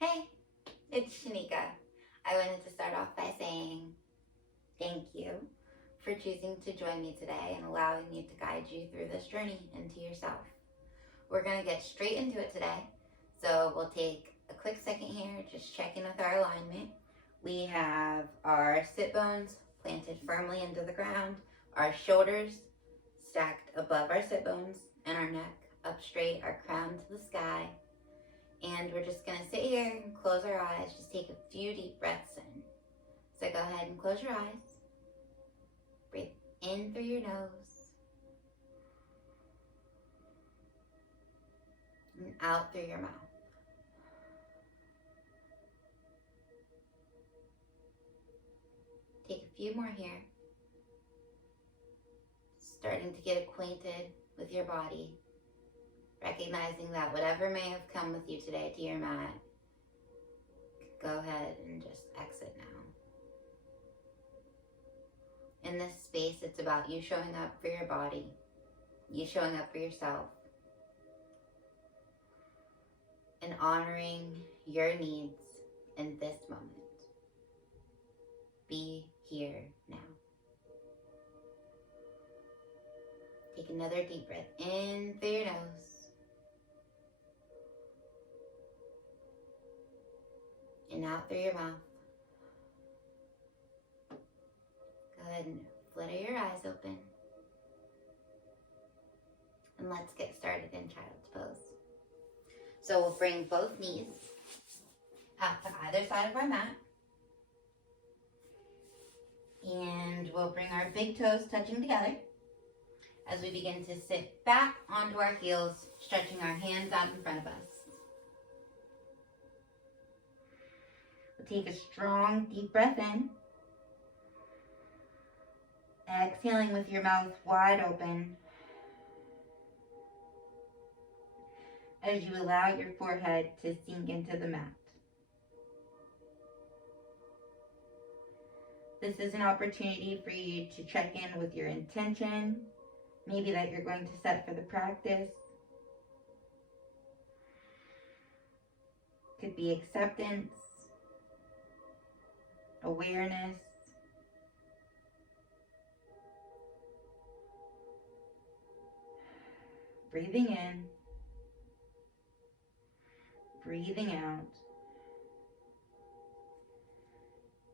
Hey, it's Shaneeka. I wanted to start off by saying thank you for choosing to join me today and allowing me to guide you through this journey into yourself. We're going to get straight into it today. So we'll take a quick second here, just checking with our alignment. We have our sit bones planted firmly into the ground, our shoulders stacked above our sit bones, and our neck up straight, our crown to the sky. And we're just going to sit here and close our eyes. Just take a few deep breaths in. So go ahead and close your eyes. Breathe in through your nose. And out through your mouth. Take a few more here. Starting to get acquainted with your body. Recognizing that whatever may have come with you today to your mat, go ahead and just exit now. In this space, it's about you showing up for your body, you showing up for yourself, and honoring your needs in this moment. Be here now. Take another deep breath in through your nose. And out through your mouth. Go ahead and flutter your eyes open. And let's get started in child's pose. So we'll bring both knees out to either side of our mat. And we'll bring our big toes touching together as we begin to sit back onto our heels, stretching our hands out in front of us. Take a strong, deep breath in. Exhaling with your mouth wide open as you allow your forehead to sink into the mat. This is an opportunity for you to check in with your intention, maybe that you're going to set for the practice. Could be acceptance, awareness, breathing in, breathing out.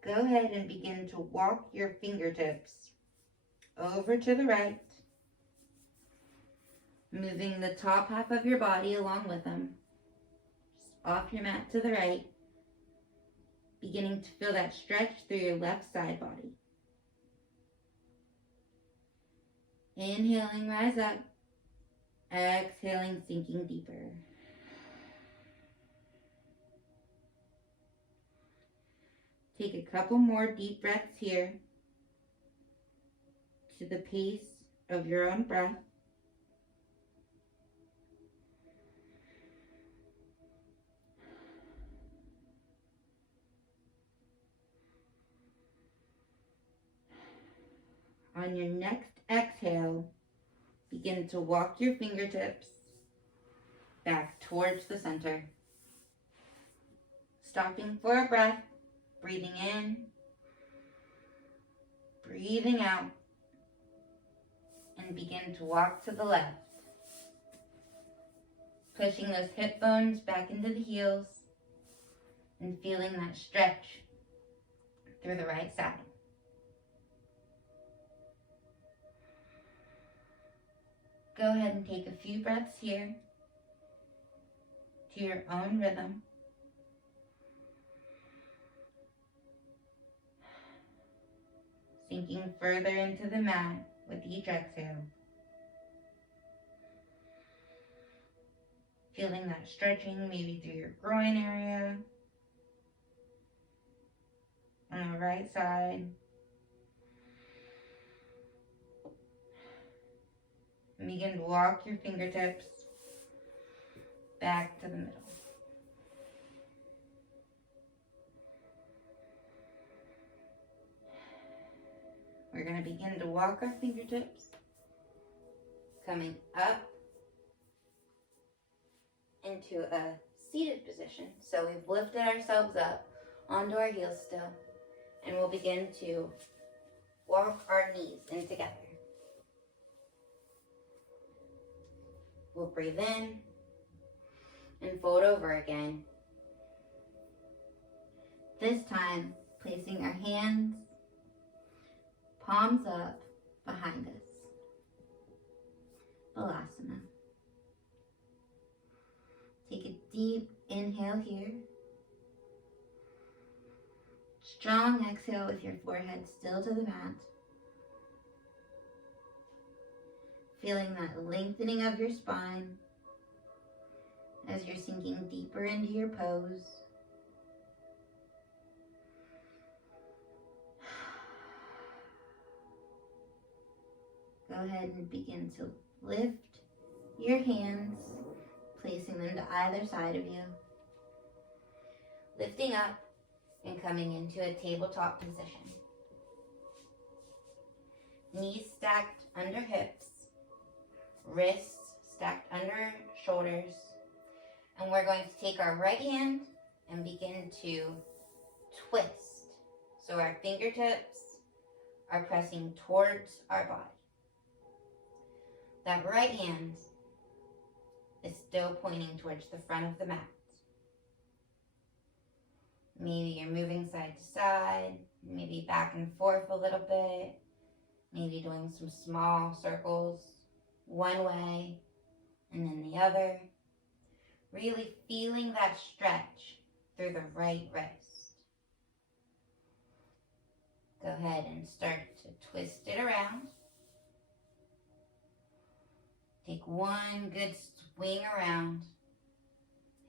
Go ahead and begin to walk your fingertips over to the right, moving the top half of your body along with them, just off your mat to the right. Beginning to feel that stretch through your left side body. Inhaling, rise up. Exhaling, sinking deeper. Take a couple more deep breaths here to the pace of your own breath. On your next exhale, begin to walk your fingertips back towards the center. Stopping for a breath, breathing in, breathing out, and begin to walk to the left. Pushing those hip bones back into the heels and feeling that stretch through the right side. Go ahead and take a few breaths here to your own rhythm. Sinking further into the mat with each exhale. Feeling that stretching maybe through your groin area. On the right side. And begin to walk your fingertips back to the middle. We're going to begin to walk our fingertips, coming up into a seated position. So we've lifted ourselves up onto our heels still, and we'll begin to walk our knees in together. We'll breathe in and fold over again. This time, placing our hands, palms up behind us. Balasana. Take a deep inhale here. Strong exhale with your forehead still to the mat. Feeling that lengthening of your spine as you're sinking deeper into your pose. Go ahead and begin to lift your hands, placing them to either side of you. Lifting up and coming into a tabletop position. Knees stacked under hips, wrists stacked under shoulders. And we're going to take our right hand and begin to twist. So our fingertips are pressing towards our body. That right hand is still pointing towards the front of the mat. Maybe you're moving side to side, maybe back and forth a little bit, maybe doing some small circles one way and then the other. Really feeling that stretch through the right wrist. Go ahead and start to twist it around. Take one good swing around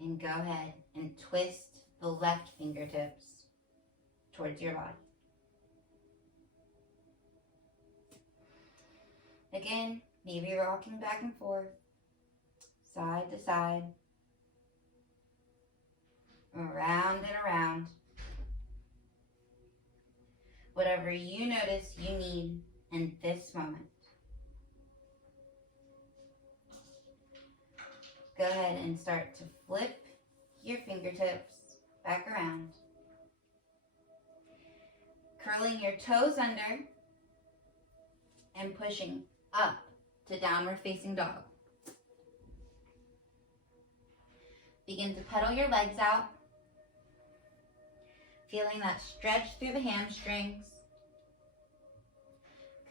and go ahead and twist the left fingertips towards your body. Again, maybe rocking back and forth, side to side, around and around. Whatever you notice you need in this moment. Go ahead and start to flip your fingertips back around. Curling your toes under and pushing up to downward facing dog. Begin to pedal your legs out. Feeling that stretch through the hamstrings.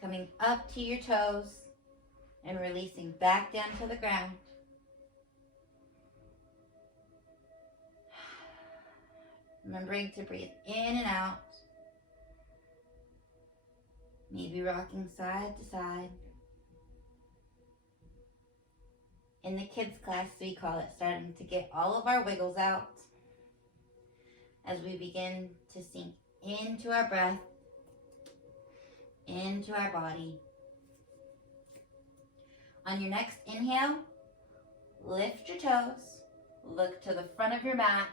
Coming up to your toes and releasing back down to the ground. Remembering to breathe in and out. Maybe rocking side to side. In the kids class, we call it starting to get all of our wiggles out as we begin to sink into our breath, into our body. On your next inhale, lift your toes, look to the front of your mat,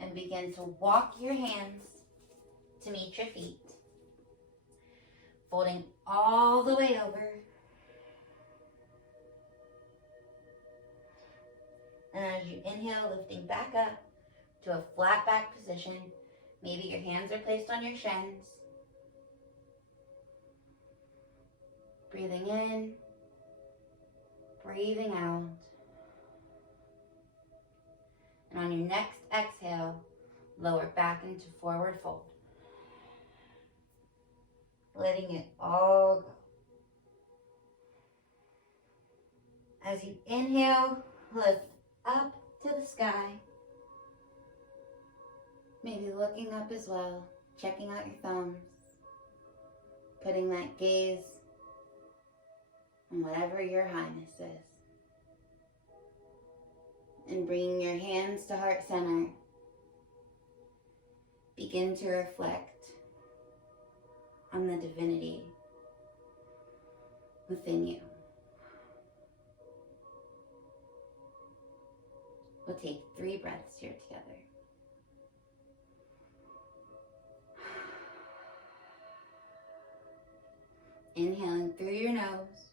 and begin to walk your hands to meet your feet. Folding all the way over. And as you inhale, lifting back up to a flat back position. Maybe your hands are placed on your shins. Breathing in, breathing out. And on your next exhale, lower back into forward fold. Letting it all go. As you inhale, lift up to the sky. Maybe looking up as well, checking out your thumbs, putting that gaze on whatever your highness is. And bringing your hands to heart center. Begin to reflect on the divinity within you. We'll take 3 breaths here together. Inhaling through your nose.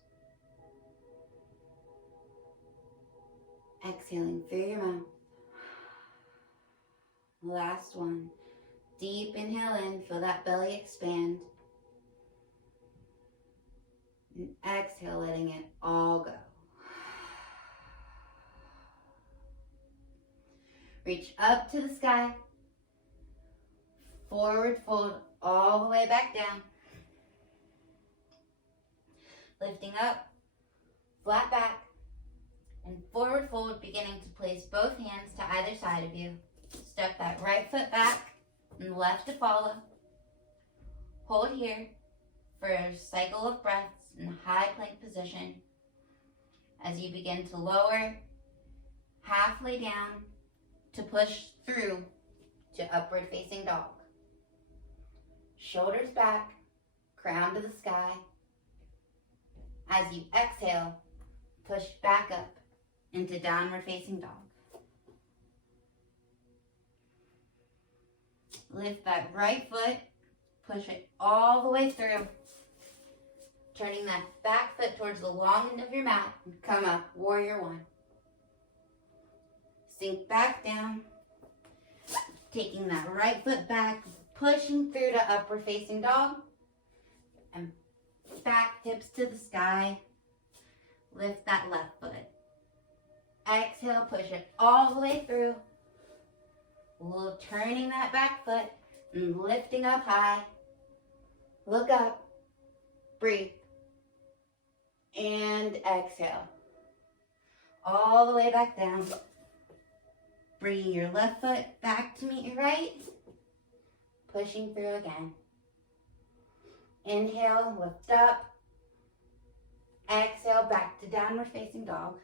Exhaling through your mouth. Last one. Deep inhale in, feel that belly expand. And exhale, letting it all go. Reach up to the sky. Forward fold all the way back down. Lifting up, flat back, and forward fold, beginning to place both hands to either side of you. Step that right foot back and left to follow. Hold here for a cycle of breaths in high plank position as you begin to lower halfway down to push through to upward facing dog. Shoulders back, crown to the sky. As you exhale, push back up into downward facing dog. Lift that right foot, push it all the way through. Turning that back foot towards the long end of your mat and come up, warrior one. Sink back down, taking that right foot back, pushing through to upward facing dog, and back hips to the sky. Lift that left foot. Exhale, push it all the way through. Turning that back foot and lifting up high. Look up, breathe, and exhale. All the way back down. Bringing your left foot back to meet your right. Pushing through again. Inhale, lift up. Exhale, back to downward facing dog.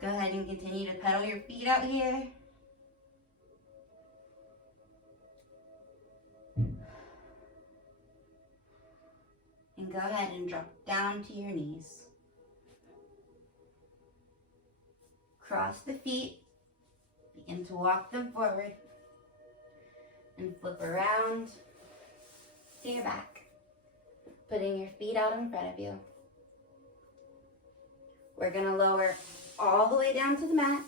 Go ahead and continue to pedal your feet out here. And go ahead and drop down to your knees. Cross the feet. Begin to walk them forward. And flip around to your back. Putting your feet out in front of you. We're going to lower all the way down to the mat.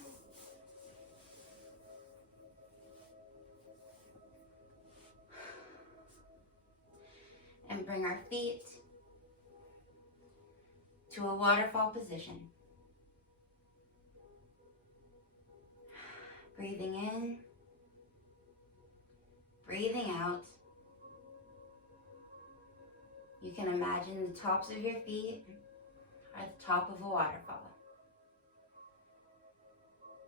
And bring our feet to a waterfall position. Breathing in, breathing out. You can imagine the tops of your feet are the top of a waterfall.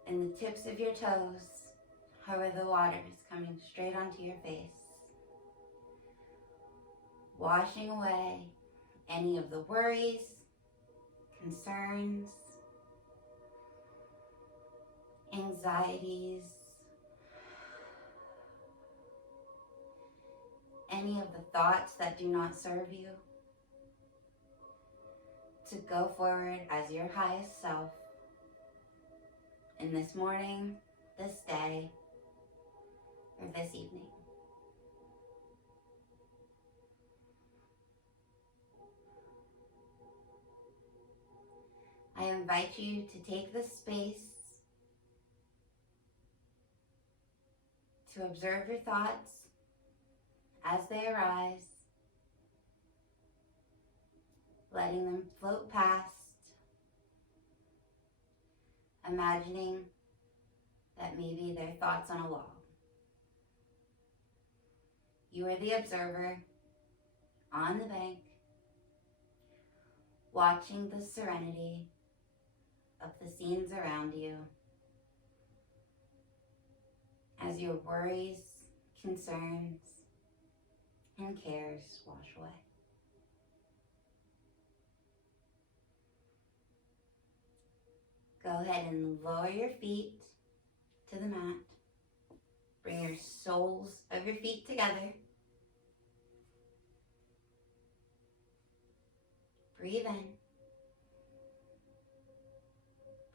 And the tips of your toes are where the water is coming straight onto your face. Washing away any of the worries, concerns, anxieties, any of the thoughts that do not serve you, to go forward as your highest self in this morning, this day, or this evening. I invite you to take this space to observe your thoughts as they arise, letting them float past, imagining that maybe they're thoughts on a log. You are the observer on the bank, watching the serenity of the scenes around you as your worries, concerns, and cares wash away. Go ahead and lower your feet to the mat. Bring your soles of your feet together. Breathe in.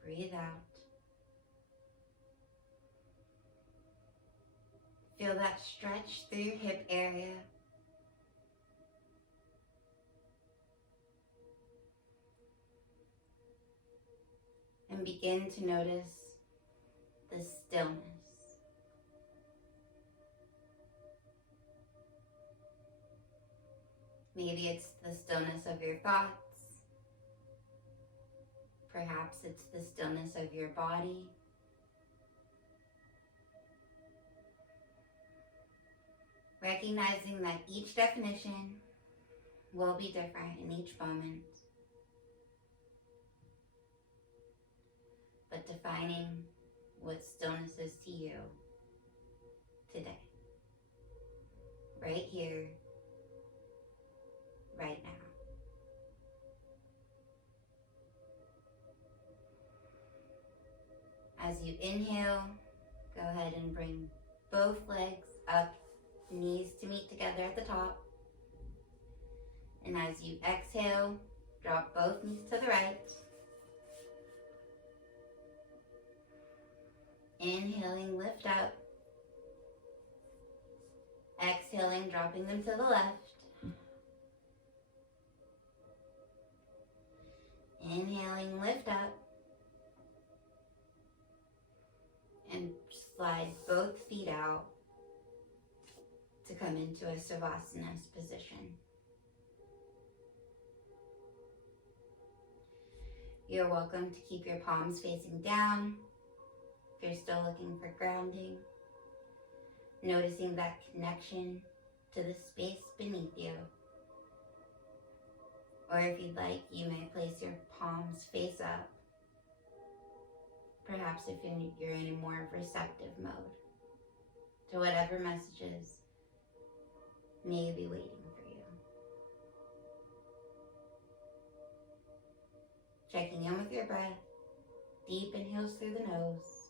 Breathe out. Feel that stretch through your hip area. and begin to notice the stillness. Maybe it's the stillness of your thoughts. Perhaps it's the stillness of your body. Recognizing that each definition will be different in each moment, but defining what stillness is to you today, right here, right now. As you inhale, go ahead and bring both legs up, knees to meet together at the top. And as you exhale, drop both knees to the right. Inhaling, lift up. Exhaling, dropping them to the left. Inhaling, lift up. And slide both feet out to come into a Savasana position. You're welcome to keep your palms facing down if you're still looking for grounding. Noticing that connection to the space beneath you. Or if you'd like, you may place your palms face up. Perhaps if you're in a more receptive mode to whatever messages may be waiting for you. Checking in with your breath. Deep inhales through the nose.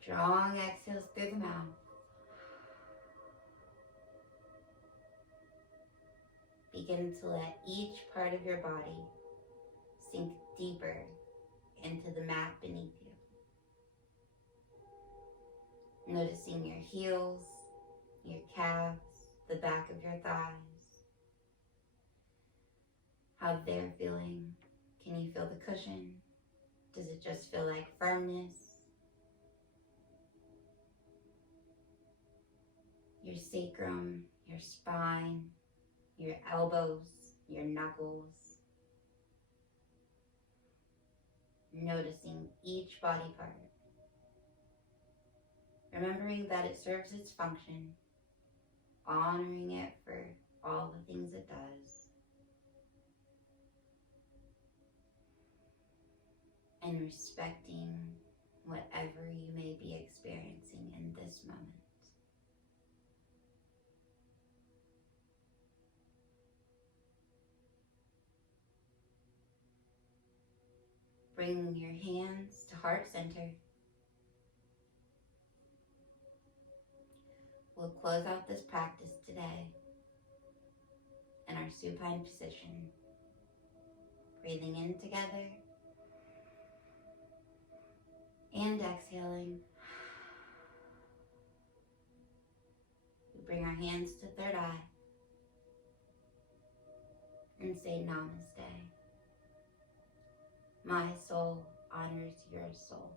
Strong exhales through the mouth. Begin to let each part of your body sink deeper into the mat beneath you. Noticing your heels, your calves, the back of your thighs. How they're feeling. Can you feel the cushion? Does it just feel like firmness? Your sacrum, your spine, your elbows, your knuckles. Noticing each body part. Remembering that it serves its function, honoring it for all the things it does, and respecting whatever you may be experiencing in this moment. Bringing your hands to heart center. We'll close out this practice today in our supine position. Breathing in together and exhaling. We bring our hands to third eye and say namaste. My soul honors your soul.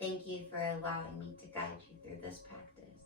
Thank you for allowing me to guide you through this practice.